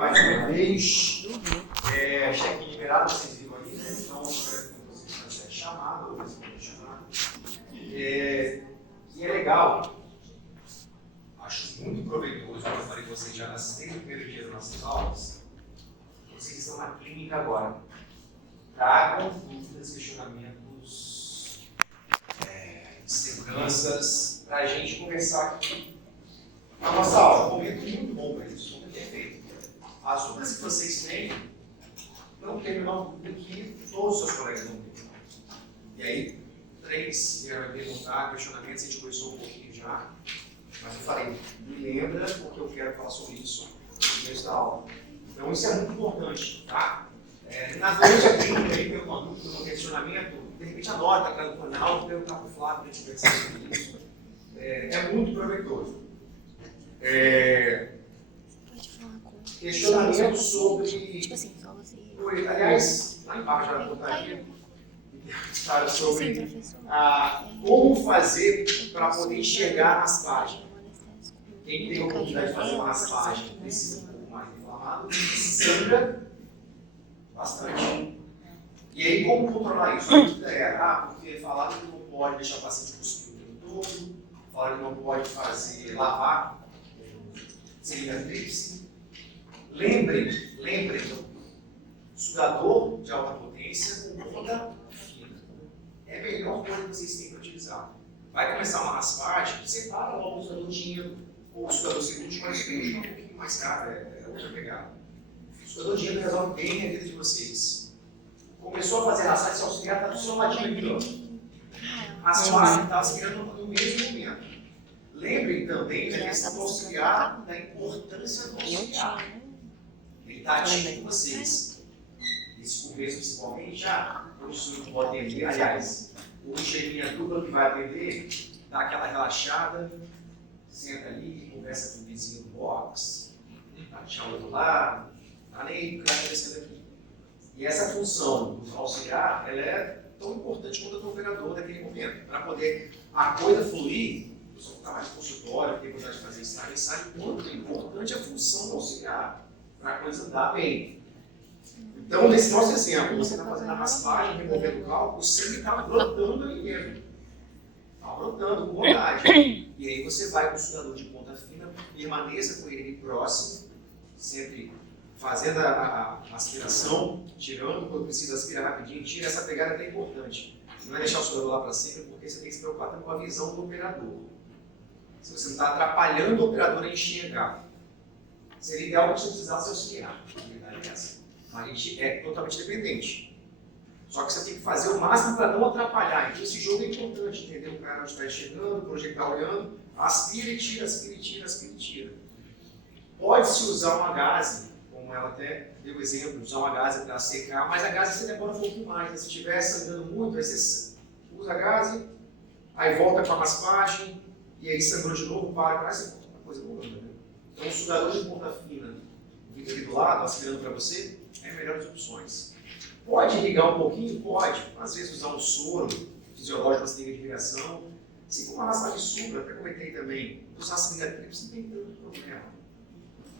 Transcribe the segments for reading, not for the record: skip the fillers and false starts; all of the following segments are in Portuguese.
Mais uma vez, check-in liberado, vocês viram aí, né? Então, espero que vocês vão ser chamados, ou vocês vão chamar. E é legal, acho muito proveitoso, como eu falei com vocês já nas 3 primeiros dias das nossas aulas, vocês estão na clínica agora. Tragam dúvidas, questionamentos, seguranças, para a gente conversar aqui na nossa aula. Um momento muito bom para isso, muito perfeito. As dúvidas que vocês têm, não tem menor dúvida que todos os seus colegas vão ter. E aí, 3 irão perguntar, questionamentos, a gente conversou um pouquinho já, mas eu falei, me lembra, porque eu quero falar sobre isso no começo da aula. Então, isso é muito importante, tá? Na frente aqui, tem alguma dúvida, um questionamento, de repente anota para o canal, perguntar para o Flávio, para a gente conversar sobre isso. É muito proveitoso. Questionamento sobre. Tipo assim, só você. Aliás, lá embaixo já botaria sobre professor. como fazer para poder enxergar nas páginas. Quem tem a oportunidade de fazer uma raspagem precisa um pouco mais inflamado, sangra bastante. E aí, como controlar isso? Porque falaram que não pode deixar o paciente cuspir o tempo todo, falaram que não pode fazer lavar cicatriz. Lembrem, sugador de alta potência com ponta fina. É a melhor coisa que vocês têm para utilizar. Vai começar uma raspagem, separa logo o sugador de endo, ou o sugador cirúrgico, mas é um pouquinho mais caro, é outra pegada. O sugador de endo resolve bem a vida de vocês. Começou a fazer raspagem, se auxiliar, está do seu ladinho aqui, ó. Raspagem está auxiliando no mesmo momento. Lembrem também da questão do auxiliar, da importância do auxiliar. Ele está ativo com vocês. Esse começo, principalmente, o professor que pode atender, aliás, o cheirinha dupla que vai atender, dá aquela relaxada, senta ali, conversa com o vizinho do box, tá ao outro lado, tá nem acontecendo aqui. E essa função do auxiliar, ela é tão importante quanto a do operador naquele momento, para poder a coisa fluir. O pessoal que está mais no consultório, que tem vontade de fazer estágio, sabe quanto é importante a função do auxiliar para a coisa andar bem. Então, nesse nosso exemplo, você está fazendo a raspagem, removendo o cálculo, o sangue está brotando ali mesmo. Está brotando com vontade. E aí você vai com o sugador de ponta fina, permaneça com ele próximo, sempre fazendo a aspiração, tirando, quando precisa aspirar rapidinho, tira essa pegada que é importante. Não é deixar o sugador lá para sempre, porque você tem que se preocupar também com a visão do operador. Se você não está atrapalhando o operador a enxergar, seria ideal que você precisasse auxiliar. A verdade é essa. Mas a gente é totalmente dependente. Só que você tem que fazer o máximo para não atrapalhar. Então esse jogo é importante, entendeu? O cara está enxergando, o projetar olhando, aspira e tira, aspira e tira, aspira e tira. Pode-se usar uma gaze, como ela até deu exemplo, usar uma gaze para secar, mas a gaze você demora um pouquinho mais. Né? Se estiver sangrando muito, aí você usa a gaze, aí volta com a raspagem, e aí sangrou de novo, parece uma coisa boa, né? Então o sugador de ponta fina, vindo aqui do lado, aspirando para você, é a melhor das opções. Pode irrigar um pouquinho? Pode. Às vezes usar um soro fisiológico, uma seringa de irrigação. Se for uma raspagem supra, até comentei também, usar seringa tríplice não tem tanto problema.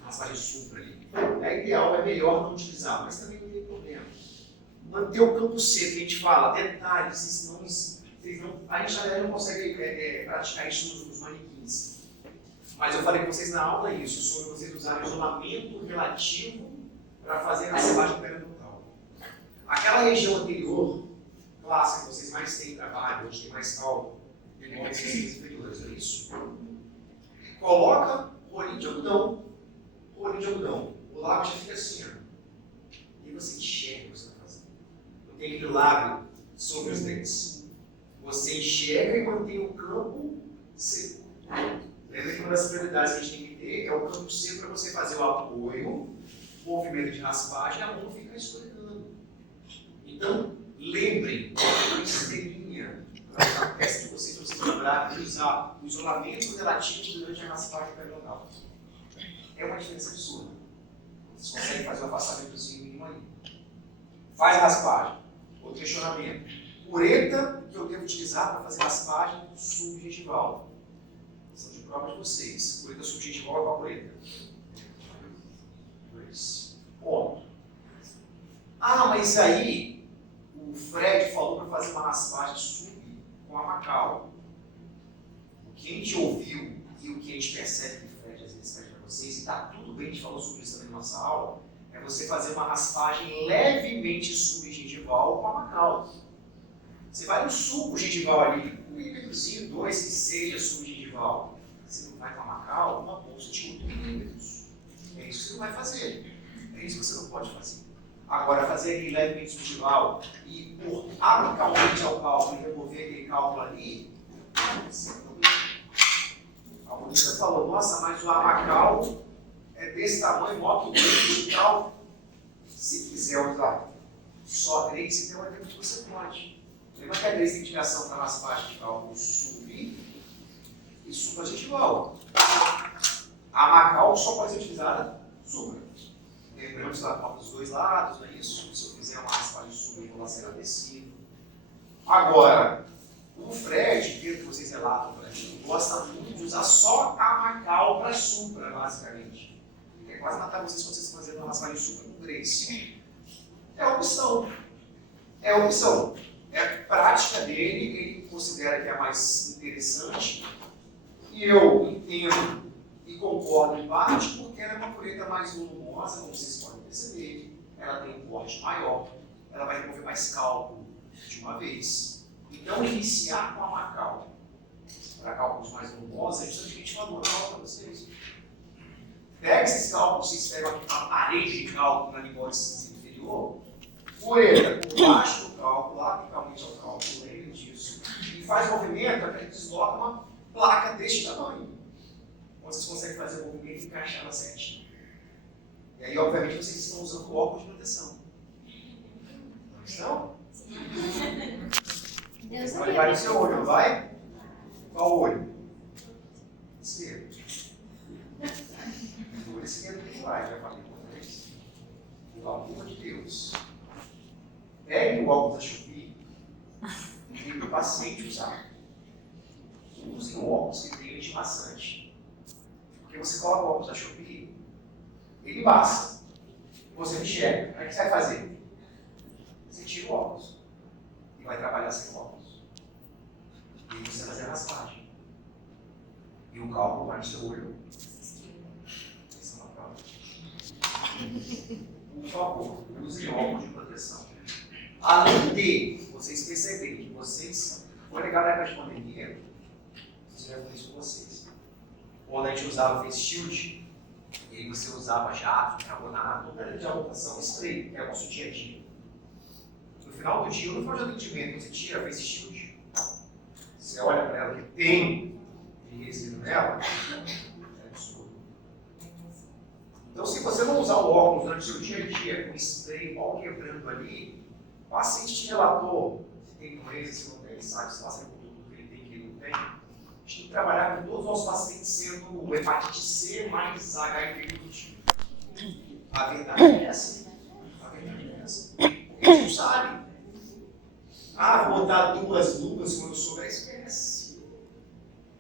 Raspagem supra ali. É ideal, é melhor não utilizar, mas também não tem problema. Manter o campo seco, a gente fala, detalhes, senão a gente não consegue praticar isso nos manequins. Mas eu falei com vocês na aula isso, sobre vocês usarem isolamento relativo para fazer a raspagem periodontal. Aquela região anterior, clássica, que vocês mais têm trabalho, onde tem mais cálculo, tem mais inferiores, é isso? Coloca rolinho de algodão. O lábio já fica assim, ó. E você enxerga o que você está fazendo. Não tem aquele lábio sobre os dentes. Você enxerga e mantém o campo seco. Lembra que uma das prioridades que a gente tem que ter é o campo seco para você fazer o apoio, o movimento de raspagem, a mão não ficar escorregando. Então, lembrem, uma estrelinha para a testa de vocês, para vocês lembrarem de usar o isolamento relativo durante a raspagem periodontal. É uma diferença absurda. Vocês conseguem fazer o afastamento mínimo aí. Faz a raspagem. Outro questionamento. Ureta que eu devo utilizar para fazer raspagem subgengival. São de prova de vocês. Ureta subgengival é qual ureta? 2. Mas aí, o Fred falou para fazer uma raspagem sub com a Macau. O que a gente ouviu e o que a gente percebe que o Fred às vezes faz para vocês, e está tudo bem, a gente falou sobre isso também na nossa aula, é você fazer uma raspagem levemente subgengival com a Macau. Você vai no suco gengival ali, um milímetrozinho, 2 que seja subgengival. Você não vai com a Macau, uma bolsa de 8 milímetros. É isso que você não vai fazer. É isso que você não pode fazer. Agora, fazer aquele levemente subgengival e por amicalmente ao cálculo e remover aquele cálculo ali, a Mônica falou, nossa, mas o amacal é desse tamanho, maior que o dedo e tal. Se quiser usar só 3, então é tempo que você pode. Lembra que a 3 tem indicação para as partes de cálculo sub e supragengival. A Macau só pode ser utilizada supra. Lembrando que ela dos dois lados, não é isso? Se eu fizer uma raspagem sub, eu vou lacerar tecido. Agora, o Fred, pelo que vocês relatam para mim, gosta muito de usar só a Macau para supra, basicamente. Ele quer quase matar vocês quando vocês estão fazendo uma raspagem supra com 3. É opção. É opção. É a prática dele, ele considera que é a mais interessante. E eu entendo e concordo em parte, porque ela é uma colheita mais volumosa, como vocês podem perceber. Ela tem um corte maior, ela vai remover mais cálculo de uma vez. Então, iniciar com a Macau para cálculos mais volumosos é justamente o que a gente falou na aula para vocês. Pega esses cálculos, vocês pegam aqui uma parede de cálculo na linguagem inferior, poeira por baixo do cálculo, apicalmente ao cálculo, lembre disso, e faz movimento até que desloca uma placa deste tamanho. Onde vocês conseguem fazer o movimento e encaixar ela certinho. E aí, obviamente, vocês estão usando o óculos de proteção. Não estão? Pode vai no seu olho, não vai? Qual olho? Esquerdo. O olho esquerdo que vai, já falei com vocês. Pelo amor de Deus. Pegue o óculos da Shopee e diga para o paciente usar. Use um óculos que tenha lente maçante. Porque você coloca o óculos da Shopee, ele passa. Você não enxerga. Aí o que você vai fazer? Você tira o óculos e vai trabalhar sem óculos. E aí você vai fazer a raspagem. E o cálculo vai no seu olho. Essa é uma prova. Por favor, use óculos de proteção. Além de vocês perceberem que vocês, foi legal na época de pandemia, vocês já viram isso com vocês. Quando a gente usava face shield, e aí você usava jato, carbonato, toda a de anotação, spray, que é o nosso dia a dia. No final do dia, no final de atendimento, você tira a face shield, você olha para ela que tem de resíduo nela, é absurdo. Então, se você não usar o óculos durante o seu dia a dia, com spray, pau quebrando ali, o paciente te relatou se tem doença, se não tem, sabe se passa com tudo que ele tem, que ele não tem. A gente tem que trabalhar com todos os nossos pacientes sendo hepatite C mais HIV positivo. A verdade é essa. A verdade é essa. A gente não sabe. Ah, vou botar 2 luvas quando eu souber, esquece.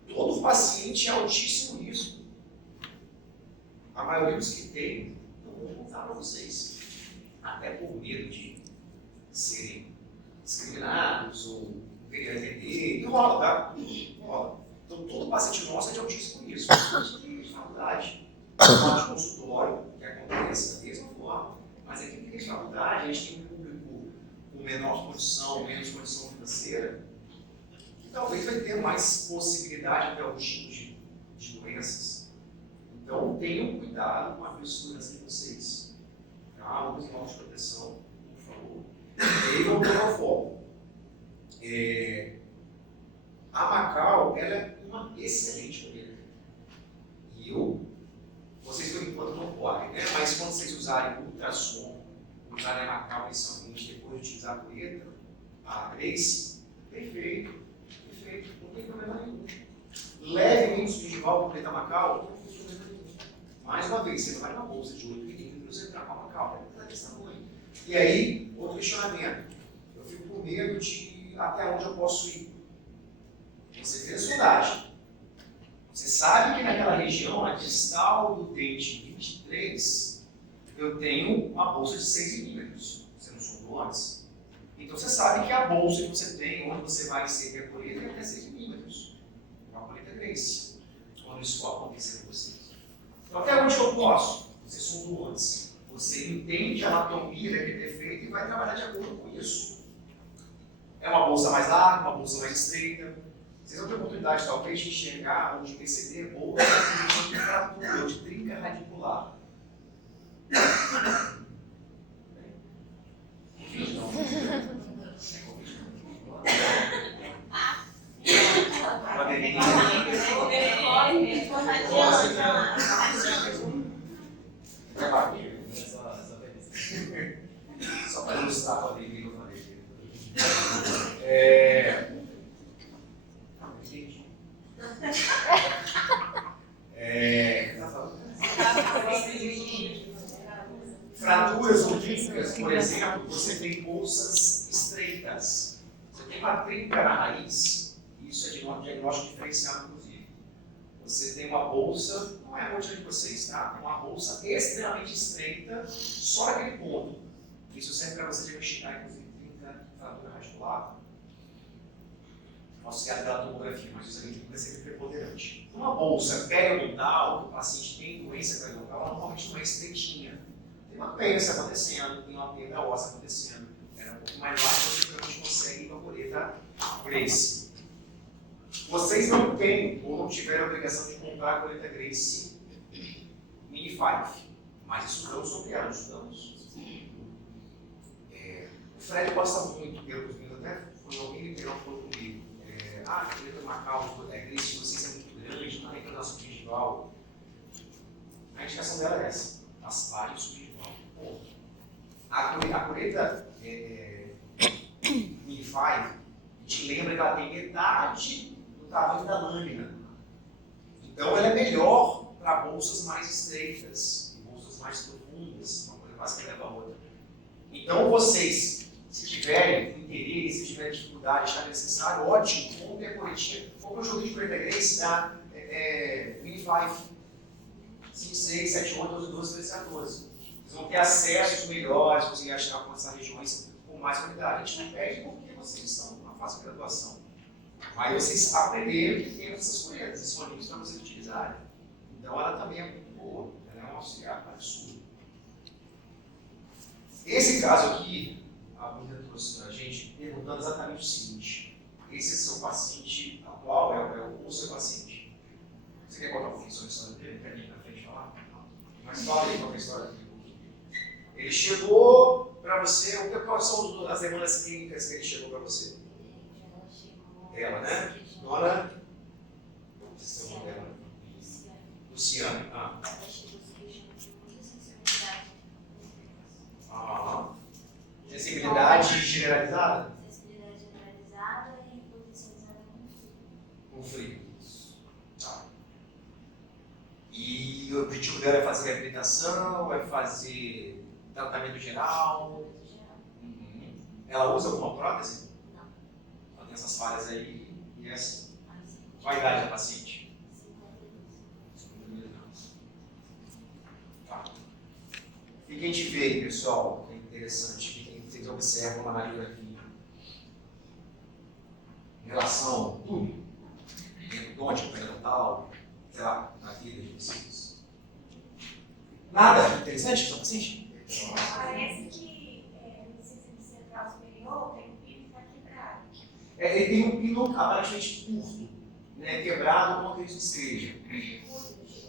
Todo paciente é altíssimo risco. A maioria dos que tem, não vou contar para vocês. Até por medo de serem discriminados ou verem atender. E rola, tá? Rola. Então, todo paciente nosso é de altíssimo risco. Isso tem de faculdade. No consultório, que acontece da mesma forma. Mas aqui tem de faculdade, a gente tem um público com menor condição, menos condição financeira, que talvez vai ter mais possibilidade de algum tipo de doenças. Então, tenham cuidado com a biossegurança de vocês. Tá? Use óculos de proteção, por favor. E aí, vamos para o foco. A Macau, ela é uma excelente colheita. E vocês por enquanto não podem, né? Mas quando vocês usarem o ultrassom, usarem a Macau inicialmente, depois de utilizar a colheita, a Grace, perfeito, perfeito, não tem problema nenhum. Levemente subgengival com colheita Macau, não tem problema nenhum. Mais uma vez, você não vai numa bolsa de 8 milímetros entrar com a Macau, vai desse tamanho. E aí, outro questionamento. Eu fico com medo de até onde eu posso ir. Você fez a sondagem. Você sabe que naquela região, a distal do dente 23, eu tenho uma bolsa de 6 milímetros. Você não funcionou antes. Então você sabe que a bolsa que você tem, onde você vai inserir a colheita, é até 6 milímetros. É uma colheita Grace, quando isso for acontecer com vocês. Então até onde eu posso? Você sondou antes. Você entende a anatomia daquele defeito e vai trabalhar de acordo com isso. É uma bolsa mais larga, uma bolsa mais estreita. Vocês vão ter oportunidade, talvez, de enxergar ou de perceber bolsas de fratura ou de trinca radicular. Só para ilustrar a pandemia que eu falei aqui. Fraturas ou trincas, por exemplo, você tem bolsas estreitas. Você tem uma trinca na raiz, isso é diagnóstico diferenciado, inclusive. Você tem uma bolsa, não é a rotina de vocês, tá? Uma bolsa extremamente estreita, só naquele ponto. Isso serve para você diagnosticar, inclusive, trinca, fratura radicular. Auxiliado pela tomografia, mas isso aqui vai ser preponderante. Uma bolsa periodontal, que o paciente tem doença periodontal, ela normalmente não é estreitinha. Tem uma pênis acontecendo, tem uma pedra óssea acontecendo. É um pouco mais baixo, você realmente consegue uma colheita Grace. Vocês não têm ou não tiveram a obrigação de comprar a colheita Grace Mini 5, mas estudamos sobre ela, estudamos. O Fred gosta muito, pelo que os meninos até foi alguém que falou comigo. A colheita Macau, Grace de vocês é muito grande, não é para dar subgingival. A indicação dela é essa, as várias subgingival. A colheita Mini 5 te lembra que ela tem metade do tamanho da lâmina. Então ela é melhor para bolsas mais estreitas, bolsas mais profundas, uma coisa quase que leva a outra. Então vocês, se tiverem interesse, se tiverem dificuldade, achar necessário, ótimo, compre a coletinha, compre o jogo de colheita Grace da Mini 5, 5, 6, 7, 8, 12, 12, 13, 14. Vocês vão ter acessos melhores, conseguir achar algumas regiões com mais qualidade. A gente não pede porque vocês estão na fase de graduação. Mas vocês aprenderam que tem essas colheitas disponíveis para vocês utilizarem. Então ela também é muito boa, ela é um auxiliar absurdo. Esse caso aqui, a Bruna trouxe para a gente perguntando exatamente o seguinte: esse é seu paciente atual, é o seu paciente. Você quer contar um pouquinho sobre a história dele? Quer vir na frente falar? Mas fala aí qual é a história dele. Ele chegou para você, quais são as demandas clínicas que ele chegou para você? Ela, né? Dona? Luciane. Sensibilidade generalizada? Sensibilidade generalizada e potencializada com frio. Tá. E o objetivo dela é fazer reabilitação, é fazer tratamento geral? Uhum. Ela usa alguma prótese? Não. Ela tem essas falhas aí e essa. Qual a idade da paciente? 52 anos. Tá. O que a gente vê aí, pessoal? É interessante. Vocês observam na radiografia. Em relação a tudo, endodôntico, periodontal, sei lá, na vida de vocês. Nada interessante sobre o paciente? Parece que o sistema central superior tem um pino que está quebrado. Ele tem um pino aparentemente curto, né, quebrado, como acredito que seja.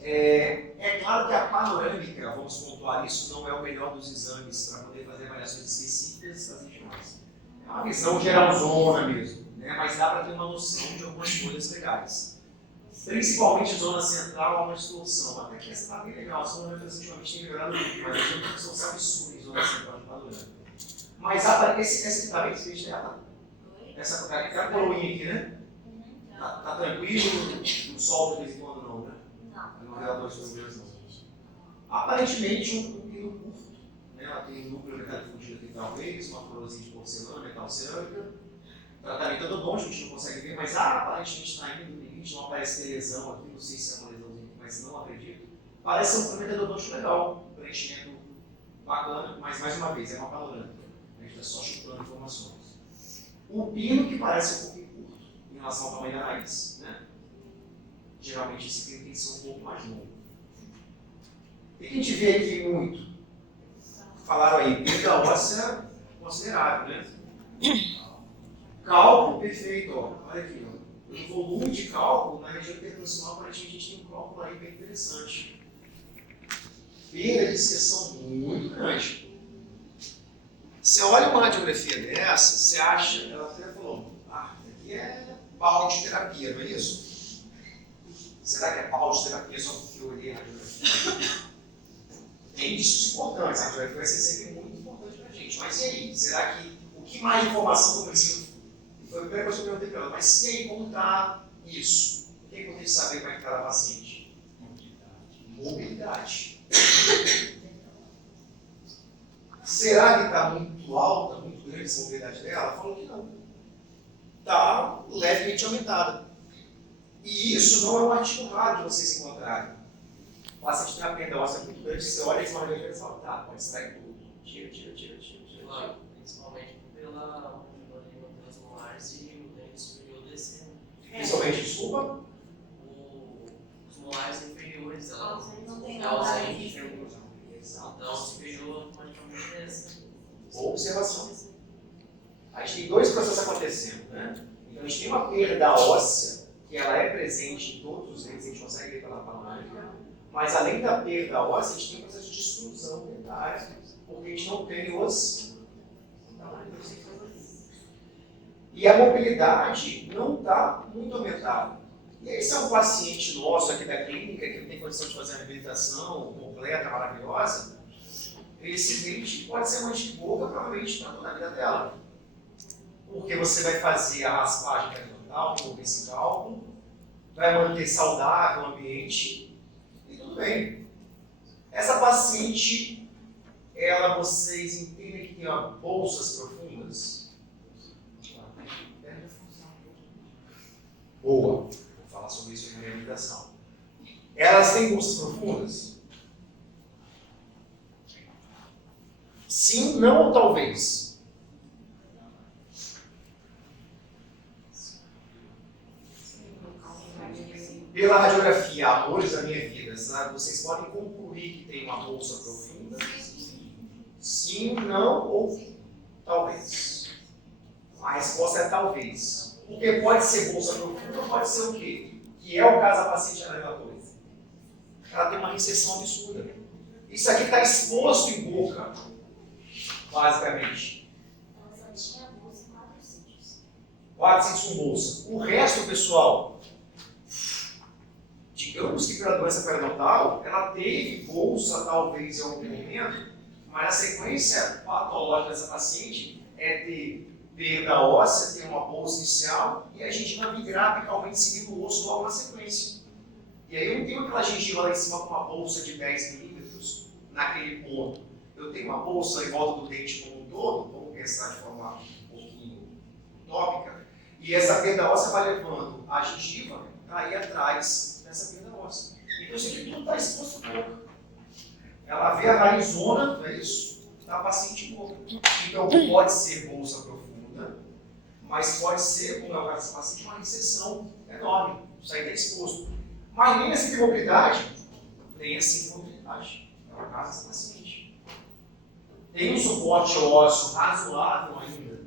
É claro que a panorâmica, vamos pontuar isso, não é o melhor dos exames para poder fazer avaliações específicas das regiões. É uma visão geralzona mesmo, né, mas dá para ter uma noção de algumas coisas legais. Principalmente zona central há uma distorção. Até que essa está bem legal, a zona recentemente tem melhorado muito, mas a gente tem uma distorção absurda em zona central de panorâmica. Mas esse equipamento que você está, essa coroinha aqui, né? Tá tranquilo, não solta de vez em quando não, né? Não relatou isso para os não. Aparentemente um pino curto, né? Ela tem um núcleo metálico fundido aqui talvez, uma coroazinha de porcelana, metal cerâmica. Tratamento odontológico, a gente não consegue ver, mas aparentemente está indo no limite, não parece ter lesão aqui, não sei se é uma lesãozinha aqui, mas não acredito. Parece um tratamento odontológico legal, um preenchimento bacana, mas mais uma vez, é uma panorâmica. A gente está só chutando informações. O pino que parece um pouquinho curto em relação ao tamanho da raiz. Né? Geralmente esse pino tem que ser um pouco mais longo. O que a gente vê aqui muito? Falaram aí, perda óssea considerável, né? Cálculo perfeito, ó. Olha aqui, ó. O volume de cálculo na região interproximal, aparentemente a gente tem um cálculo aí bem interessante. Perda de seção muito grande. Você olha uma radiografia dessa, você acha, ela até falou, isso aqui é balde de terapia, não é isso? Será que é balde de terapia só porque eu olhei a radiografia? Tem indícios importantes, a radiografia vai ser sempre muito importante pra gente. Mas e aí? Será que o que mais de informação que eu preciso? Foi a primeira coisa que eu perguntei para ela, mas e aí, como está isso? O que é importante saber como é que está a paciente? Mobilidade. Será que está muito alta, muito grande essa mobilidade dela? Ela falou que não. Está levemente aumentada. E isso não é um artigo raro de vocês encontrarem. O paciente tem uma perda óssea muito grande, você olha esse uma e fala, tá, pode extrair tudo. Tira. Claro, principalmente pelas molares e o dente superior descendo. Principalmente, desculpa? Os molares inferiores, Nossa, ele não tem ela nada usa aí. inferior. Então, o superior automaticamente desce. Boa observação. A gente tem dois processos acontecendo, né? Então a gente tem uma perda óssea, que ela é presente em todos os dentes, a gente consegue ver pela panorâmica, mas além da perda óssea, a gente tem um processo de extrusão dentária, porque a gente não tem os... E a mobilidade não está muito aumentada. E esse é um paciente nosso aqui da clínica, que não tem condição de fazer uma reabilitação completa, maravilhosa. Esse dente pode ser uma antiboca, provavelmente, para toda a vida dela. Porque você vai fazer a raspagem periodontal, remover esse cálculo, vai manter saudável o ambiente, e tudo bem. Essa paciente, vocês entendem que tem bolsas profundas? Boa. Vou falar sobre isso na reabilitação. Elas têm bolsas profundas? Sim, não ou talvez? Pela radiografia, amores da minha vida, sabe? Vocês podem concluir que tem uma bolsa profunda? Sim, não ou talvez. A resposta é talvez. Porque pode ser bolsa profunda, pode ser o quê? Que é o caso da paciente relatora. Ela tem uma recessão absurda. Isso aqui está exposto em boca, basicamente. Ela só tinha bolsa em 4 sítios. 4 sítios com bolsa. O resto, pessoal, digamos que pela doença periodontal, ela teve bolsa talvez em algum momento, mas a sequência patológica dessa paciente é ter perda óssea, ter uma bolsa inicial, e a gengiva migrar apicalmente seguindo o osso logo na sequência. E aí eu não tenho aquela gengiva lá em cima com uma bolsa de 10 milímetros naquele ponto. Eu tenho uma bolsa em volta do dente como um todo, vamos pensar de forma um pouquinho utópica, e essa perda óssea vai levando a gengiva a ir atrás dessa perda óssea. Então isso aqui tudo está exposto à boca. Ela vê a raizona, não é isso? Está a paciente boca. Então pode ser bolsa profunda, mas pode ser, como é o caso dessa paciente, uma recessão enorme. Isso aí está exposto. Mas nem assim tem mobilidade, nem assim tem mobilidade. É o caso dessa paciente. Tem um suporte ósseo razoável ainda,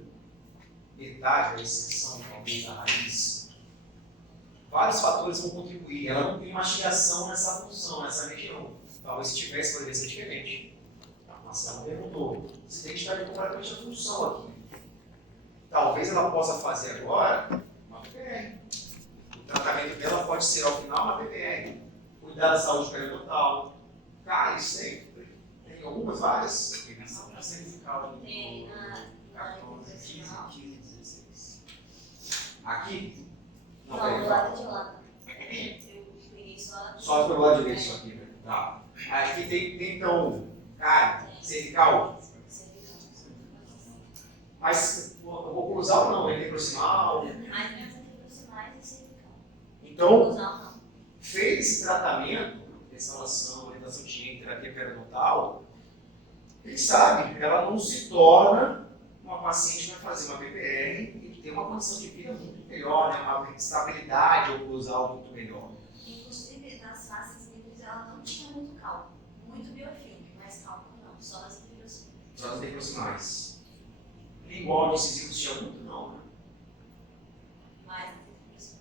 metade da extensão, talvez, da raiz. Vários fatores vão contribuir. Ela não tem mastigação nessa função, nessa região. Talvez se tivesse, poderia ser diferente. A Marcela perguntou. Você tem que estar completamente a função aqui. Talvez ela possa fazer agora uma PPR. O tratamento dela pode ser, ao final, uma PPR. Cuidar da saúde periodontal. Cara, isso aí. Tem algumas, várias. Tem na profissional. Aqui? Não, peraí, do tá. lado de lá. Eu peguei só. Só pelo lado direito isso aqui, né? Tá. Aqui tem então, cárie, cervical. Mas eu vou cruzar ou não? Ele tem proximal? Mais menos aqui proximais e cervical. Então, Usar não. feito esse tratamento, restauração, orientação de higiene, terapia periodontal, quem sabe ela não se torna paciente vai fazer uma PPR e ter uma condição de vida muito melhor, né? Uma estabilidade oclusal muito melhor. Inclusive, nas faces livres, ela não tinha muito cálculo. Muito biofilme, mas cálculo não, só as introspecções. Só os proximais. Igual decisivos tinha muito, não, né? Mais as introspecções.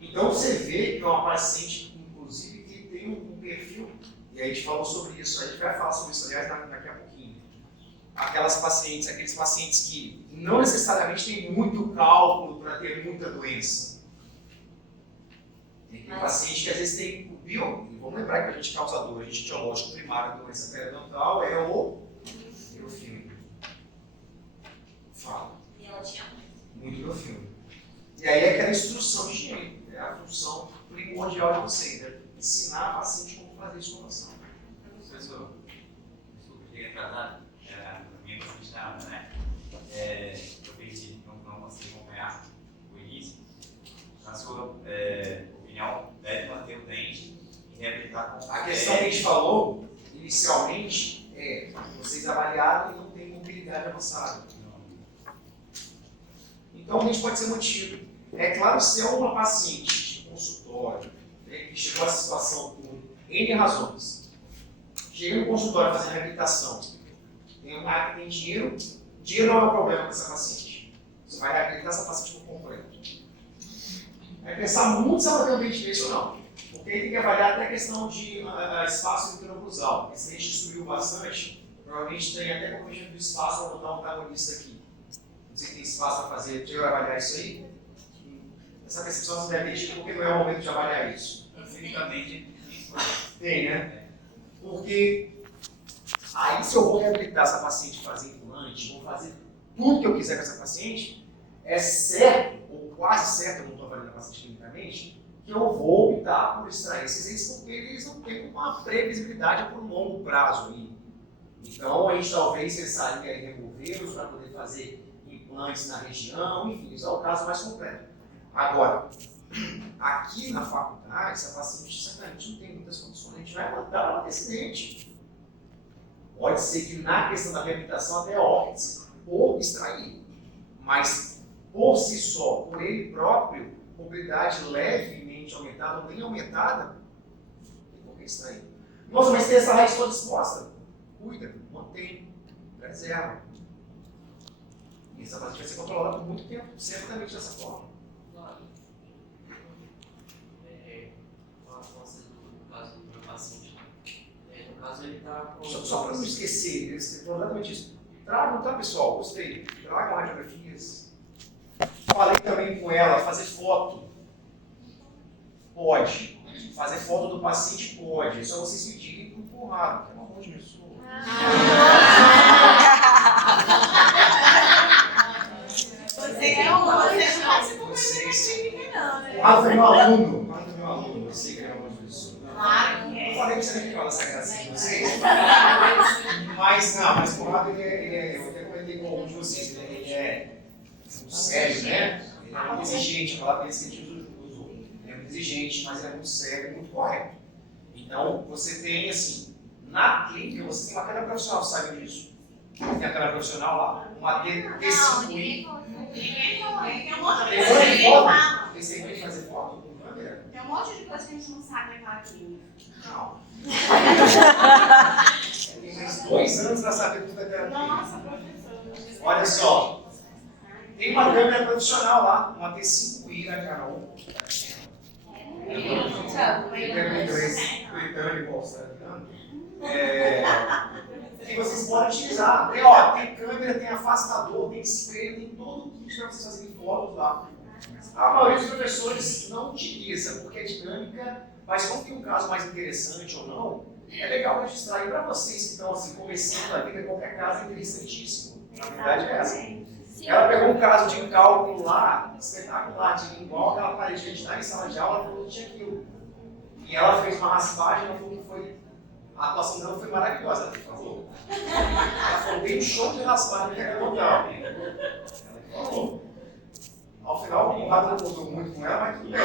Então você vê que é uma paciente, inclusive, que tem um perfil, e a gente falou sobre isso, a gente vai falar sobre isso, aliás, daqui a pouquinho. Aqueles pacientes que não necessariamente têm muito cálculo para ter muita doença. Tem paciente que às vezes tem o bio, e vamos lembrar que a gente causador, a gente etiológico primário da doença periodontal é o biofilme. Fala. E ela tinha Muito biofilme. E aí é aquela instrução de higiene, é a função primordial de você, né? Ensinar a paciente como fazer isso com você. Professor, desculpa, cheguei atrasado. A minha paciente estava, né? Eu perdi, não consegui acompanhar o início. Na sua opinião, deve manter o dente e reabilitar com A questão que a gente falou inicialmente é: vocês avaliaram e não tem mobilidade avançada. Então o dente pode ser mantido. É claro, se é uma paciente de consultório, né, que chegou a essa situação por N razões, chega no consultório fazendo reabilitação, tem dinheiro, dinheiro não é um problema para essa paciente. Você vai reabilitar essa paciente por completo. Vai pensar muito se ela tem um dente desse ou não. Porque aí tem que avaliar até a questão de espaço interoclusal. Esse dente destruiu bastante, provavelmente tem até comprometimento do espaço para botar um antagonista aqui. Não sei se tem espaço para fazer, deixa eu avaliar isso aí. Essa percepção você deve ter, porque não é o momento de avaliar isso. Fisicamente, Tem, né? Porque aí se eu vou reabilitar essa paciente, fazer implante, vou fazer tudo que eu quiser com essa paciente, é certo, ou quase certo, eu não estou avaliando a paciente clinicamente, que eu vou optar por extrair esses dentes porque eles não têm uma previsibilidade por um longo prazo aí. Então a gente talvez pensaria em removê-los para poder fazer implantes na região, enfim, isso é o caso mais completo. Agora, aqui na faculdade, se a paciente certamente não tem muitas condições, a gente vai mandar ela ter esse dente. Pode ser que na questão da reabilitação até óbvio, ou extrair, mas por si só, por ele próprio, mobilidade levemente aumentada ou nem aumentada, tem por que extrair. Nossa, mas tem essa raiz toda exposta. Cuida, mantém, preserva. E essa paciente vai ser controlada por muito tempo, certamente dessa forma. No caso do meu paciente, no caso ele está com... Só para não esquecer, eles falam exatamente isso. Tragam, tá pessoal? Gostei. Tragam radiografias. Falei também com ela, fazer foto. Pode. Fazer foto do paciente pode. É só vocês medirem com empurrado. Tem uma monte de pessoa. Você é um Vocês. não, né? Ah, foi meu aluno. Eu sei que era uma monte de pessoa. Claro que Eu é. falei que você nem fala essa gracinha de vocês. Mas Conrado, eu até comentei com alguns de vocês, ele é muito sério, né? Ele é muito exigente, falar para eles que a gente usou. Ele é muito exigente, mas ele é muito sério e muito correto. Então, você tem, assim, na clínica, você tem uma câmera profissional, sabe disso? Tem a câmera profissional lá, uma T5i. Ninguém falou. Tem um monte de Tem coisa que ninguém foto? fala. Esse aí vai fazer foto com câmera? Tem um monte de coisa que a gente não sabe naquela clínica. Não. Tem mais 2 anos para saber tudo daquela clínica. Nossa, professor. Olha só. Tem uma câmera profissional lá, uma T5i da Canon. Que vocês podem utilizar. Tem câmera, tem afastador, tem espelho, tem todo o kit para vocês fazerem fotos lá. A maioria dos professores não utiliza, porque é dinâmica, mas como tem um caso mais interessante ou não, é legal registrar. E para vocês que estão assim, começando a vida, qualquer caso é interessantíssimo. Na verdade é essa. Ela pegou um caso de cálculo lá, espetacular, de igual aquela parede que a gente está em sala de aula, ela falou que tinha aquilo. E ela fez uma raspagem, ela falou que foi. A atuação dela foi maravilhosa, ela falou. Ela falou, dei um show de raspagem que era total. Ela falou. Ao final, o Conrado não mudou muito com ela, mas tudo bem.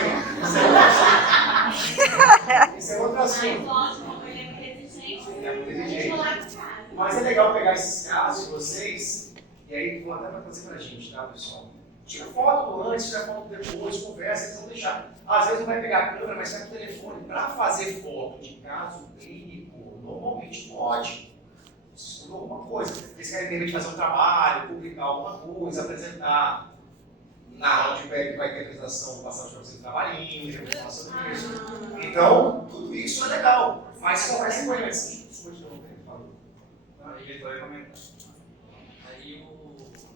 Isso é outro assunto. Lógico, ele é muito exigente. Ele é muito exigente. Vou lá em casa. Mas é legal pegar esses casos de vocês E aí vão até para trazer para a gente, tá, pessoal? Tira foto do antes, tira foto do depois, conversa, eles vão deixar. Às vezes não vai pegar a câmera, mas sai com o telefone. Para fazer foto de caso clínico, normalmente pode. Você estudou alguma coisa. Eles querem de repente fazer um trabalho, publicar alguma coisa, apresentar. Na Roundback vai ter apresentação, passar para você um trabalhinho, já vou falar sobre isso. Então, tudo isso é legal. Mas conversa com eles. Desculpa te interromper, por favor. Ele foi comentar. Aí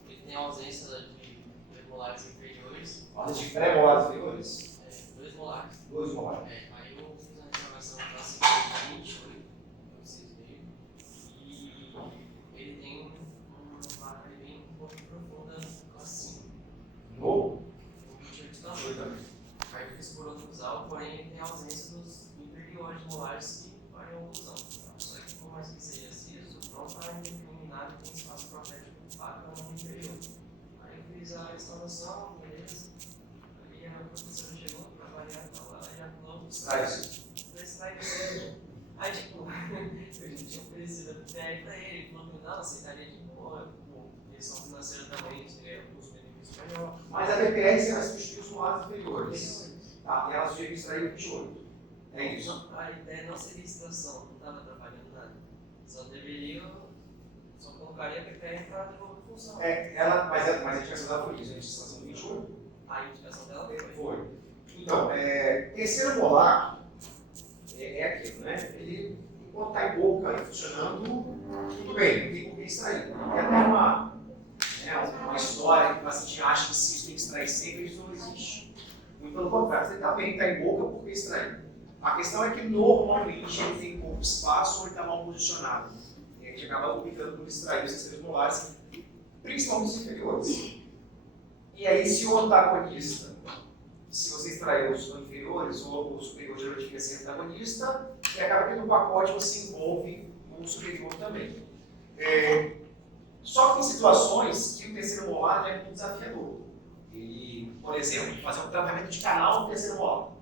ele tem ausência de premolares inferiores, Fala de pré-molares inferiores. 2 molares. 2 molares. Aí eu fiz uma reclamação na classe 28, eu preciso dele, e ele tem uma marca bem profunda, classe 5. Novo? O 28 tá Foi também. Aí eu fiz por oclusal, porém ele tem ausência dos inferiores molares que variam oclusão. Só que por mais que seja ciso, não está incriminado com espaço profético para no inferior. Aí eu fiz a restauração, beleza. Aí a professora chegou para avaliar, ela já falou Traz. Aí tipo, eu já tinha oferecido a PPR para ele, ele falou que não, aceitaria de boa, questão financeira também, seria os benefícios melhor. Mas a BPR será substituir os molares inferiores. Tá, e ela sugeriu extrair o 28. É isso. A ideia não seria extração, não estava atrapalhando nada. Só colocaria a PPR para devolver função. Mas a indicação dela foi isso, a indicação do 28. A indicação dela foi. Foi. Então, terceiro molar é aquilo, né? Ele, enquanto está em boca e funcionando, tudo bem, não tem por que extrair. Tem até uma história que o paciente acha que se isso tem que extrair sempre, isso não existe. Muito pelo contrário, você está bem, está em boca, por que extrair? A questão é que normalmente ele tem pouco espaço ou ele está mal posicionado. E a gente acaba optando por extrair os terceiros molares, principalmente os inferiores. E aí, se o antagonista, se você extrair os inferiores, ou o superior geralmente fica sem antagonista, e acaba que no pacote você envolve o superior também. Só que tem situações que o terceiro molar é muito desafiador. Ele, por exemplo, fazer um tratamento de canal no terceiro molar.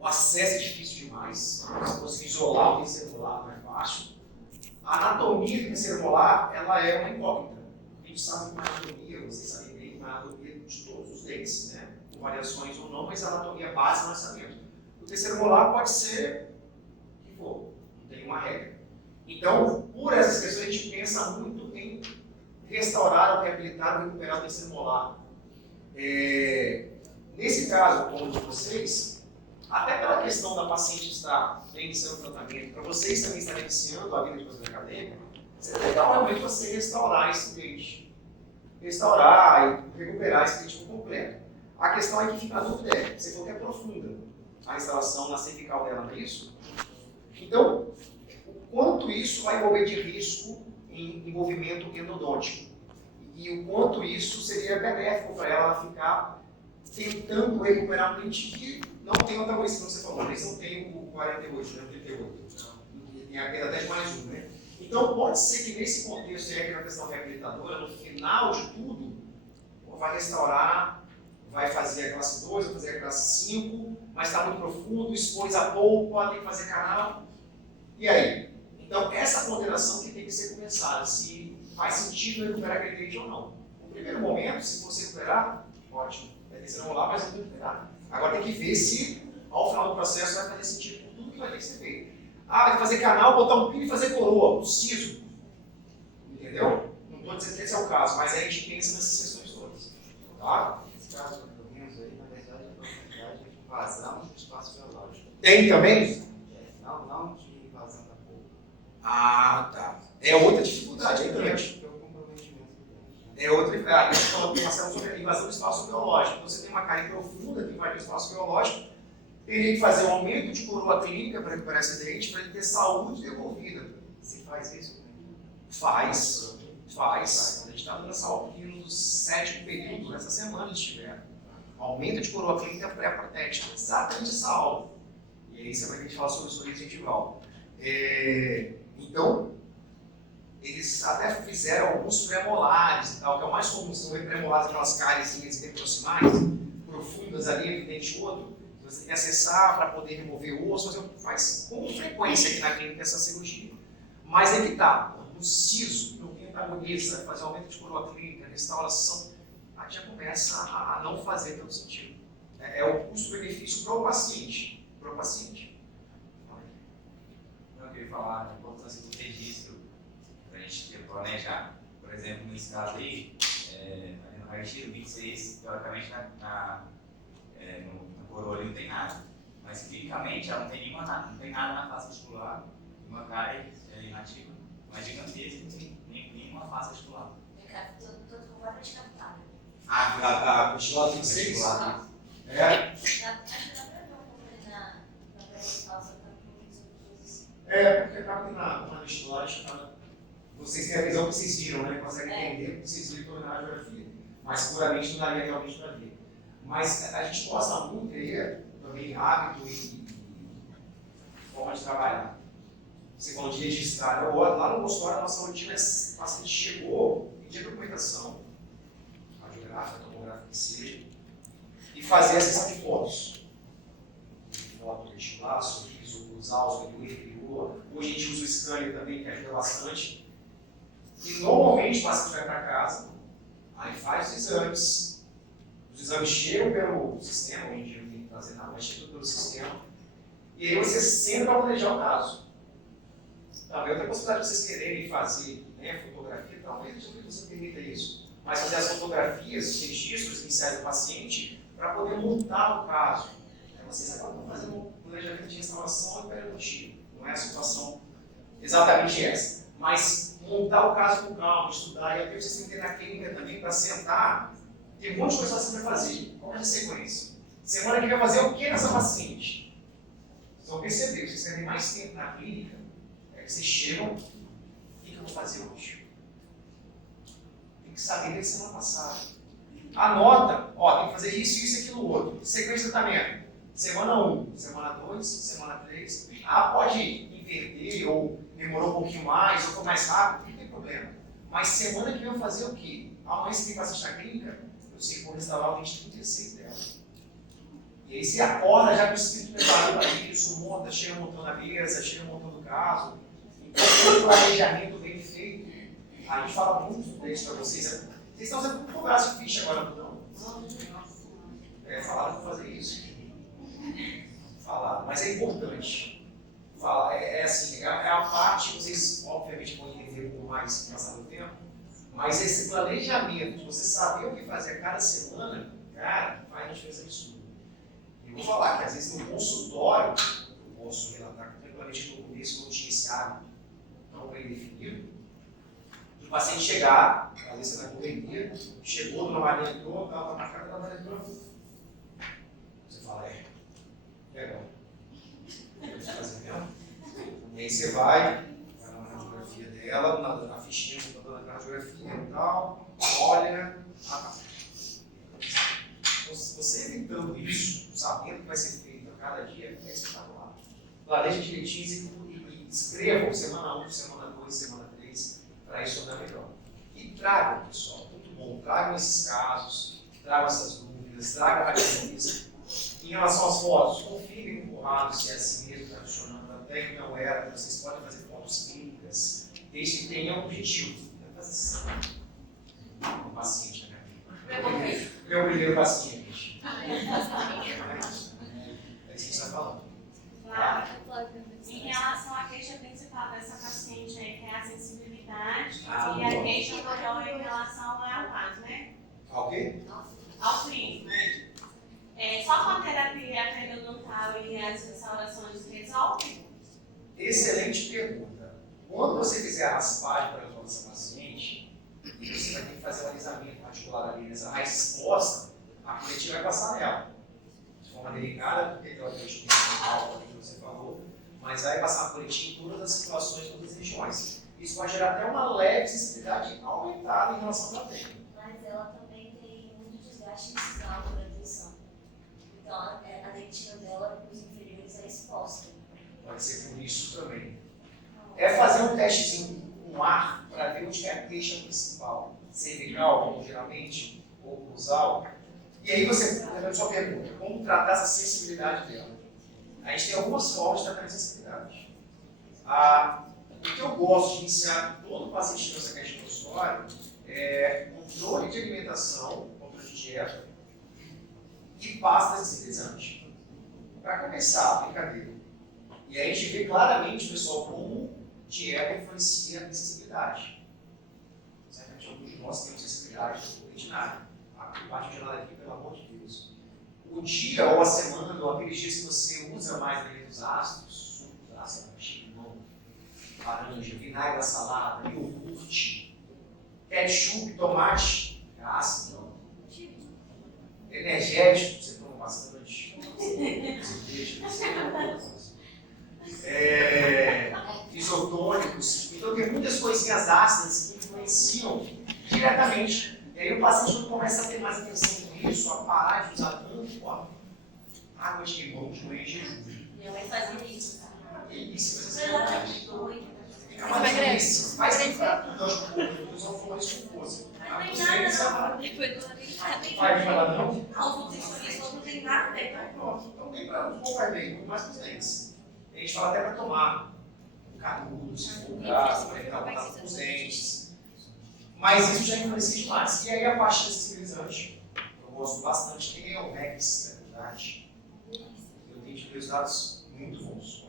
O acesso é difícil demais, você conseguir isolar o terceiro molar não é fácil. A anatomia do terceiro molar, ela é uma incógnita. A gente sabe que uma anatomia, vocês sabem bem, uma anatomia de todos os dentes, né? Com variações ou não, mas a anatomia base nós sabemos. O terceiro molar pode ser o que for, não tem uma regra. Então, por essas questões, a gente pensa muito em restaurar, ou reabilitar, ou recuperar o terceiro molar. Nesse caso, como de vocês, até pela questão da paciente estar iniciando o tratamento, para vocês também estarem iniciando a vida de professor acadêmico, seria legal realmente você restaurar esse dente. Restaurar e recuperar esse dente por completo. A questão é que fica a dúvida, você falou que é profunda a restauração na cervical dela, não é isso? Então, o quanto isso vai envolver de risco em envolvimento endodôntico? E o quanto isso seria benéfico para ela ficar tentando recuperar um dente que não tem o antagonista, como você falou, eles não tem o 48, né, o 38. Tem a perda até de mais um, né? Então, pode ser que nesse contexto, que é uma questão reabilitadora, no final de tudo, vai restaurar, vai fazer a classe 2, vai fazer a classe 5, mas está muito profundo, expôs a polpa, tem que fazer canal. E aí? Então, essa ponderação que tem que ser começada, se faz sentido recuperar aquele dente ou não. No primeiro momento, se você recuperar, ótimo, vai ter que ser lá, mas não tem que recuperar. Agora tem que ver se, ao final do processo, vai fazer sentido com tudo que vai ter que ser feito. Vai fazer canal, botar um pino e fazer coroa, o siso. Entendeu? Não estou dizendo que esse é o caso, mas aí a gente pensa nessas questões todas. Tá? Nesse caso que eu menos aí, na verdade, é possibilidade de invasão do espaço biológico. Tem também? Não de invasão da polpa. Tá. É outra dificuldade, é grande. Porque o comprometimento do dente. É outra dificuldade. A gente falou sobre a invasão do espaço biológico. Então, você tem uma cárie profunda que invade o espaço biológico, teria que fazer um aumento de coroa clínica para recuperar esse dente, para ele ter saúde devolvida. Se faz isso, Faz. A gente está dando essa aula aqui no 7º período, essa semana eles tiveram. Aumento de coroa clínica pré-protética, exatamente essa aula. E aí você vai ter que falar sobre o sorriso gengival. Então, eles até fizeram alguns pré-molares e tal, que é o mais comum, você ver pré-molares, aquelas cáries interproximais, profundas ali entre um dente e outro. Você tem que acessar para poder remover o osso, faz com frequência aqui na clínica essa cirurgia. Mas aí que está, no siso, eu tenho antagonista, vai fazer aumento de curva clínica, restauração, aí já começa a não fazer tanto sentido. É o custo-benefício para o paciente. Não, eu queria falar da importância do registro para a gente planejar. Por exemplo, nesse caso aí, no raio-x 26, teoricamente no coroa ali não tem nada. Mas clinicamente ela não tem nada na face vestibular, uma cárie inativa, mas gigantesca, não tem nenhuma face vestibular. Estou completamente captada. A vestibular tem Vestibular. Acho que dá pra ver um pouco ali na pré-causa para coisas. Porque acaba que na vestibular, vocês têm a visão que vocês viram, né? Conseguem entender o que vocês viram na radiografia. Mas puramente não daria realmente para ver. Mas a gente gosta muito aí, também hábito e forma de trabalhar. Você falou de registrar. Lá no consultório, a nossa rotina é o paciente chegou, pedir documentação, radiográfica, tomográfica, que seja, e fazer a sessão de fotos. Foto vestibular, sorriso, cruzar, superior, inferior. Hoje a gente usa o scanner também, que ajuda bastante. E normalmente o paciente vai para casa, aí faz os exames chegam pelo sistema, hoje em dia não tem que fazer nada, mas chegam pelo sistema, e aí você senta para planejar o caso. Também outra possibilidade de vocês quererem fazer fotografia, talvez você permita isso, mas fazer as fotografias, os registros iniciais do paciente, para poder montar o caso. Aí vocês acabam fazendo um planejamento de restauração e periodontia. Não é a situação exatamente essa. Mas montar o caso com calma, estudar, e até vocês têm que ter na clínica também para sentar. Tem um monte de coisa que você vai fazer. Qual é a sequência? Semana que vai fazer o que nessa paciente? Vocês vão perceber que vocês têm mais tempo na clínica, é que vocês chegam, o que eu vou fazer hoje? Tem que saber desde semana passada. Anota, tem que fazer isso, isso e aquilo outro. Sequência de tratamento. Semana 1, semana 2, semana 3. Pode inverter, ou demorou um pouquinho mais, ou foi mais rápido, não tem problema. Mas semana que vem eu vou fazer o quê? Amanhã você tem paciente na clínica, eu sei que vou restaurar o 23 dela. E aí você acorda já com o espírito preparado para isso, monta, chega montando a mesa, chega montando o caso. Então, o planejamento bem feito, a gente fala muito sobre isso para vocês. Vocês estão usando um braço de ficha agora, não? Falaram para fazer isso. Falaram, mas é importante. Assim, é a parte, vocês obviamente vão entender um pouco mais com o passar do tempo, mas esse planejamento de você saber o que fazer a cada semana, cara, faz uma diferença absurda. E eu vou falar que às vezes no consultório, eu posso relatar tranquilamente no começo, quando tinha esse hábito não bem definido, do paciente chegar, às vezes você na correria, chegou, dona Maria entrou, estava marcada, dona Maria entrou. Você fala, legal. Fazer mesmo. E aí você vai na radiografia dela, na fichinha, na radiografia e tal, olha, Você evitando isso, sabendo que vai ser feito a cada dia, é espetacular. Planeja direitinho e escrevam semana 1, semana 2, semana 3, para isso andar melhor. E tragam, pessoal, muito bom, tragam esses casos, tragam essas dúvidas, tragam a radiografia. Em relação às fotos, confirmem com o lado se é assim mesmo, está funcionando, até que não era, vocês podem fazer fotos clínicas, desde que tenham um objetivo. Eu vou fazer um paciente na minha vida. Meu primeiro paciente. É isso que você está falando. Em relação à queixa principal dessa paciente aí, que é a sensibilidade, e a queixa maior em relação ao vaso, né? Ok? Ao frio, né? Só com a terapia periodontal e as restaurações resolve? Excelente pergunta. Quando você fizer a raspagem para a nossa paciente, você vai ter que fazer um alisamento articular ali nessa raiz exposta, a coletiva vai passar nela. De forma delicada, porque teoricamente tem algo que você falou, mas vai passar a coletiva em todas as situações, em todas as regiões. Isso pode gerar até uma leve sensibilidade aumentada em relação à técnica. Mas ela também tem muito desgaste inicial durante a edição. Então, a dentina dela, os inferiores, é exposta. Pode ser por isso também. É fazer um testezinho com ar para ver onde é a queixa principal. Cervical, como geralmente, ou cruzal. E aí você, a sua pergunta, como tratar essa sensibilidade dela? A gente tem algumas formas de tratar a sensibilidade. O que eu gosto de iniciar todo paciente nessa queixa consultório é controle de alimentação, controle de dieta e pasta sensibilizante. Para começar a brincadeira. E aí a gente vê claramente, pessoal, como dieta influencia a sensibilidade. Certamente alguns de nós temos sensibilidade urinária. Bate gelado aqui, pelo amor de Deus. O dia ou a semana, ou aqueles dias que você usa mais alimentos ácidos, sucos ácidos, limão, laranja, vinagre da salada, iogurte, ketchup, tomate, ácido, energético, você toma bastante, isotônicos. Então tem muitas coisinhas ácidas que influenciam diretamente. E aí o paciente não começa a ter mais atenção com isso, a parar de usar tanto, ó, água de limão de manhã em jejum. Minha mãe fazia isso. Delícia, mas Ela é é verdade. doida. Fica uma delícia. Faz tempo pra tudo, acho que o pessoal falou isso com você. Mas não tem nada, não. Vai falar não? Os nutricionistas não tem nada a ver. Pronto, então nem para os bons vai bem, mais para os dentes. A gente fala até para tomar um canudo, se for o caso, para evitar contato com os dentes. Mas isso já influencia demais. E aí a parte sensibilizante, eu gosto bastante, tem o Rex, na verdade. Eu tenho tido resultados muito bons.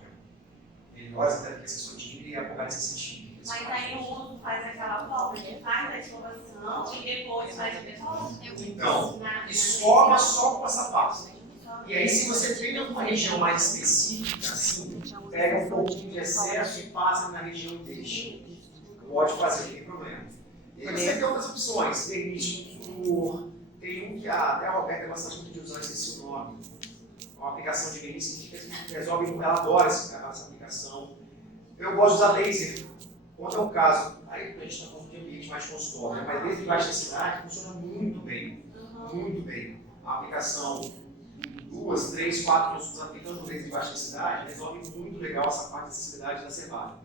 Melhores até do que a sensodina e a apocalipse sensitiva. Mas aí o uso faz aquela forma, ele faz a exploração e depois faz o depósito. Então, escova só com essa pasta. E aí, se você tem alguma região mais específica, assim, pega um pouquinho de excesso e passa na região e deixa. Pode fazer, não tem problema. E aí você tem outras opções. Verniz com flúor, tem um que até a Roberta gosta muito de usar, esqueci o nome. Uma aplicação de verniz que resolve, ela adora essa aplicação. Eu gosto de usar laser. Quando é um caso, aí a gente está falando de ambiente mais consultório, né? Mas desde baixa cidade funciona muito bem. Muito bem. A aplicação 2, 3, 4 consultas aplicando laser de baixa cidade resolve muito legal essa parte da acessibilidade da cevada.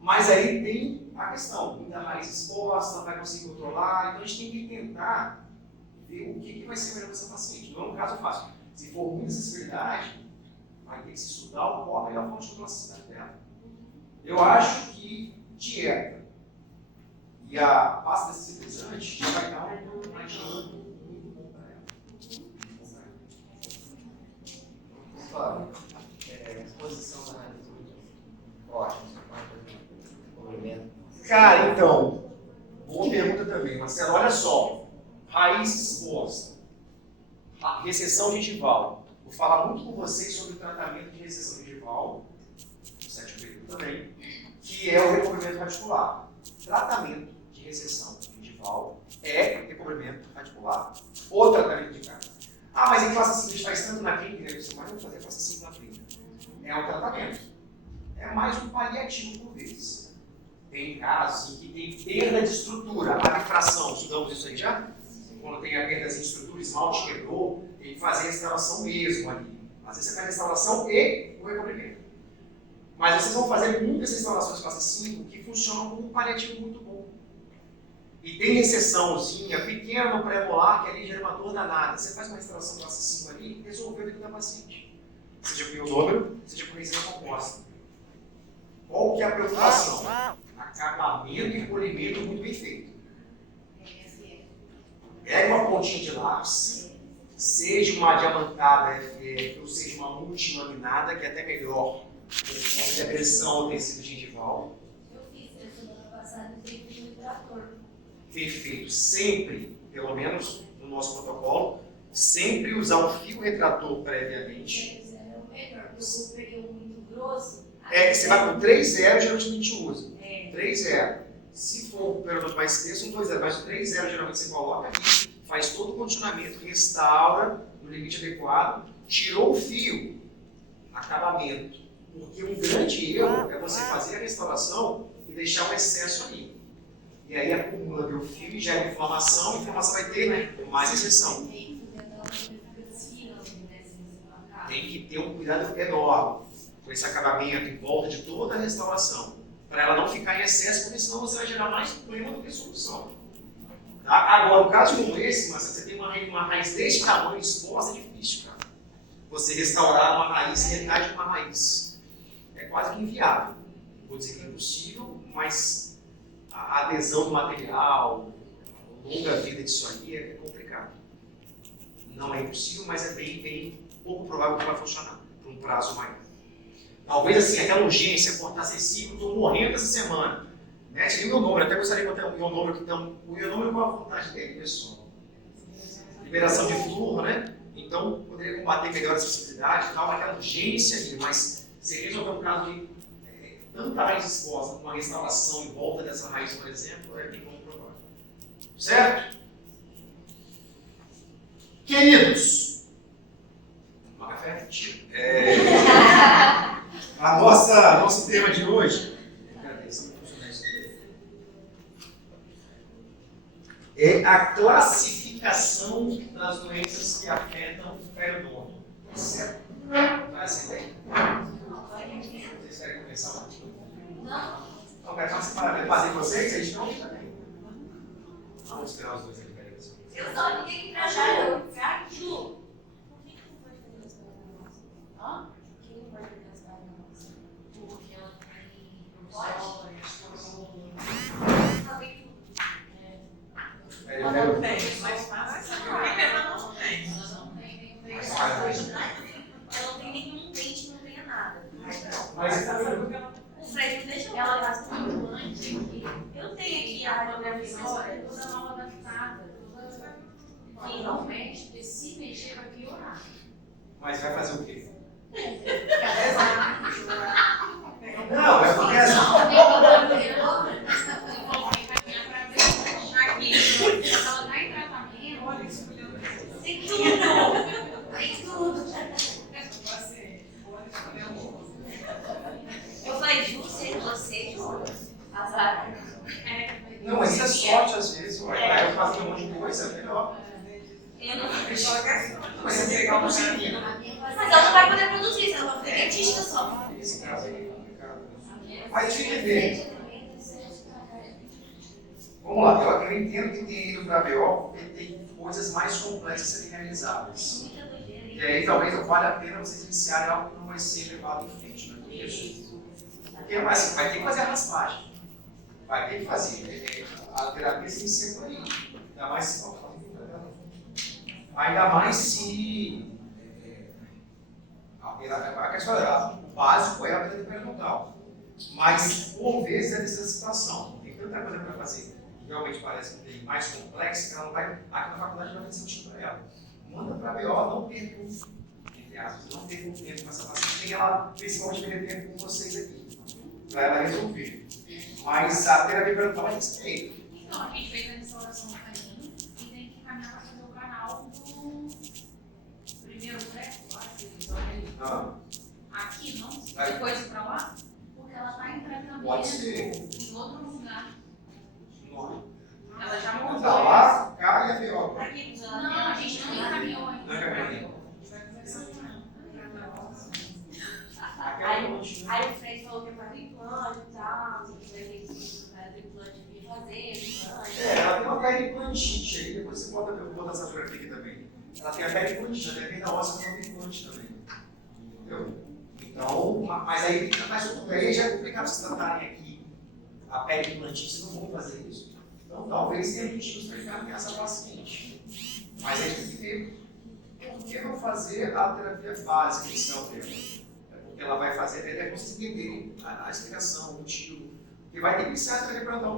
Mas aí tem a questão, muita raiz exposta, vai conseguir controlar, então a gente tem que tentar ver o que vai ser melhor para essa paciente. Não é um caso fácil. Se for muita acessibilidade, vai ter que se estudar qual a melhor fonte de controle da acessibilidade dela. Eu acho que dieta e a pasta sensibilizante já vai dar um adianto muito bom para ela. Pessoal, exposição da raiz. Ótimo. Cara, então, boa pergunta também, Marcelo. Olha só, raiz exposta, recessão gengival. Vou falar muito com vocês sobre o tratamento de recessão gengival, no sétimo período também, que é o recobrimento radicular. Tratamento de recessão gengival é recobrimento radicular. O tratamento de cara. Ah, mas em classe 5 a gente faz tanto na clínica, né? Você vai fazer classe 5 na clínica. É um tratamento. É mais um paliativo por vez. Tem casos em que tem perda de estrutura, a bifração, estudamos isso aí já? Quando tem a perda de estrutura, esmalte quebrou, tem que fazer a restauração mesmo ali. Às vezes você faz a restauração e o recobrimento. Mas vocês vão fazer muitas restaurações classe 5 que funcionam como um paliativo muito bom. E tem recessãozinha pequena no pré-molar que ali gera uma dor danada. Você faz uma restauração classe 5 ali e resolveu o da paciente. Seja com ionômero, seja com resina composta. Qual que é a preocupação? Acabamento e polimento muito bem feito. Pega uma pontinha de lápis, seja uma diamantada FF ou seja uma multilaminada, que é até melhor, de agressão ao tecido gengival. Eu fiz na semana passada e fiz no trator. Perfeito. Sempre, pelo menos no nosso protocolo, sempre usar um fio retrator previamente. É o melhor, porque eu peguei um muito grosso. Você vai com 3,0, geralmente a gente usa. 3,0. Se for um período mais extenso, um 2,0. Mas o 3,0 geralmente você coloca aqui, faz todo o continuamento, restaura no limite adequado, tirou o fio, acabamento. Porque um grande erro é você fazer a restauração e deixar o excesso ali. E aí acumula o fio e gera inflamação, a inflamação vai ter mais recessão. Tem que ter um cuidado enorme com esse acabamento em volta de toda a restauração, para ela não ficar em excesso, porque senão você vai gerar mais problema do que solução. Tá? Agora, no caso como esse, mas você tem uma raiz desse tamanho exposta, é difícil, cara. Você restaurar uma raiz, metade de uma raiz. É quase que inviável. Vou dizer que é impossível, mas a adesão do material, a longa vida disso aí é complicado. Não é impossível, mas é bem pouco provável que vai funcionar por um prazo maior. Talvez assim, aquela urgência, cortar acessível, estou morrendo essa semana. Né? Tirei meu número, até gostaria de botar o meu número aqui. Então, o meu número, qual a vontade dele, pessoal? Liberação de fluxo, né? Então, poderia combater melhor a acessibilidade e tal, naquela urgência ali, mas se resolver um caso de tanta raiz exposta, uma restauração em volta dessa raiz, por exemplo, é bem comprovável. Certo? Queridos, uma café afetivo. Nosso tema de hoje é a classificação das doenças que afetam o periodonto. Certo? Vai ser bem. Vocês querem começar um pouquinho? Não. Não, quero fazer vocês, vocês estão também. Vamos esperar os dois aqui, peraí. Eu só ninguém pra já. Ju. Hã? Quem não pode pegar as pernas? Porque ela tem. Pode? Ela não tem, mais fácil. Porque ela não tem. Ela não tem nenhum dente. Ela não tem nenhum dente, não tem nada. Mas O Fred não deixa ela gasta um implante aqui. Eu tenho aqui a radiografia, mas é toda mal adaptada. Finalmente, se mexer vai piorar. Mas vai fazer o quê? Não, Não, é porque assim. Ela tá em tratamento. Olha isso, tem tudo. Tem tudo. Eu falei, Ju, você, Ju. Azar. Não, mas isso é sorte às vezes, ué. Aí eu faço um monte de coisa, é melhor. Eu não Mas você pegar um pouquinho. Mas ela não vai poder produzir, ela vai ser dentista só. Esse caso aí é complicado. Mas deixa eu entender. Vamos lá, eu entendo que tem ido para a BO porque tem coisas mais complexas a serem realizadas. E aí talvez não valha a pena vocês iniciarem algo que não vai ser levado em frente, não é isso? Porque assim, vai ter que fazer a raspagem. Vai ter que fazer. A terapia se inicia por aí. Ainda mais se a questão o básico é a terapia periodontal. Mas por vezes é dessa situação. Tem tanta coisa para fazer. Realmente parece que tem mais complexo, que ela não vai, aqui na faculdade não vai fazer sentido para ela. Manda para a BO, não perca, entre aspas, não perca tempo com essa paciente, tem ela principalmente perder tempo com vocês aqui, para ela resolver. Mas a terapia periodontal vai ter que ser feita. Então, a gente fez a restauração do caninho e tem que caminhar para fazer o canal do primeiro treco, lá, aqui, não? Depois ir para lá? Porque ela está em tratamento Pode ser. em outro lugar. Não. Ela já morreu. Está lá, cá e a BO. Não, a gente não encaminhou ainda. Não encaminhou. Aí o Fred falou que é para implante e tal, que vai ter que fazer implante vir fazer, implante. Ela tem uma periplantite aí, depois você bota, eu vou botar essa fotografia aqui também. Ela tem a periplantite, ela depende da ossa que ela tem implante também. Entendeu? Então, mas aí fica mais tudo bem, já é complicado vocês tratarem aqui a periplantite, vocês não vão fazer isso. Então, talvez tenha motivos para encaminhar essa paciente. Mas aí tem que ver por que não fazer a terapia básica, esse é o tema. É porque ela vai fazer até vocês entenderem a explicação, o motivo. Porque vai ter que ser a terapia periodontal.